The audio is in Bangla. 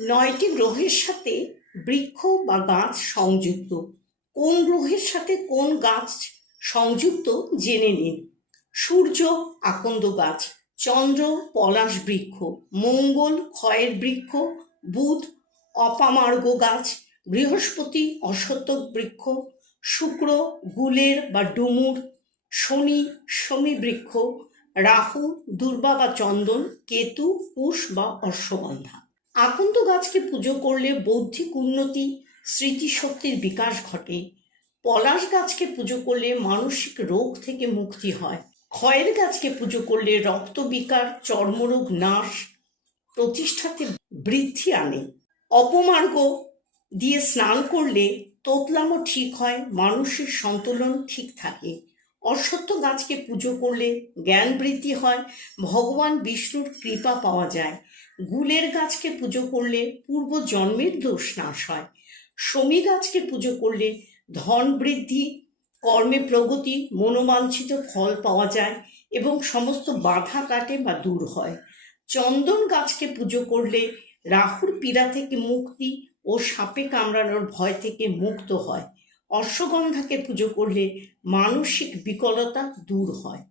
নয়টি গ্রহের সাথে বৃক্ষ বা গাছ সংযুক্ত। কোন গ্রহের সাথে কোন গাছ সংযুক্ত জেনে নিন। সূর্য আকন্দ গাছ, চন্দ্র পলাশ বৃক্ষ, মঙ্গল ক্ষয়ের বৃক্ষ, বুধ অপামার্গ গাছ, বৃহস্পতি অশ্বত্থ বৃক্ষ, শুক্র গুলের বা ডুমুর, শনি শমী বৃক্ষ, রাহু দুর্বা বা চন্দন, কেতু কুশ বা অশ্বগন্ধা। আকন্দ গাছকে পুজো করলে বৌদ্ধিক উন্নতি, স্মৃতিশক্তির বিকাশ ঘটে। পলাশ গাছকে পুজো করলে মানসিক রোগ থেকে মুক্তি হয়। ক্ষয়ের গাছকে পুজো করলে রক্ত বিকার, চর্মরোগ নাশ, প্রতিষ্ঠাতে বৃদ্ধি আনে। অপমার্গ দিয়ে স্নান করলে তোতলামো ঠিক হয়, মানসিক সন্তুলন ঠিক থাকে। অশ্বত্থ গাছকে পুজো করলে জ্ঞান বৃদ্ধি হয়, ভগবান বিষ্ণুর কৃপা পাওয়া যায়। গুলের গাছকে পুজো করলে পূর্ব জন্মের দোষ নাশ হয়। শমী গাছকে পুজো করলে ধন বৃদ্ধি, কর্মে প্রগতি, মনোবাঞ্ছিত ফল পাওয়া যায় এবং সমস্ত বাধা কাটে বা দূর হয়। চন্দন গাছকে পুজো করলে রাহুর পীড়া থেকে মুক্তি ও সাপে কামড়ানোর ভয় থেকে মুক্ত হয়। অশ্বগন্ধাকে পুজো করলে মানসিক বিকলতা দূর হয়।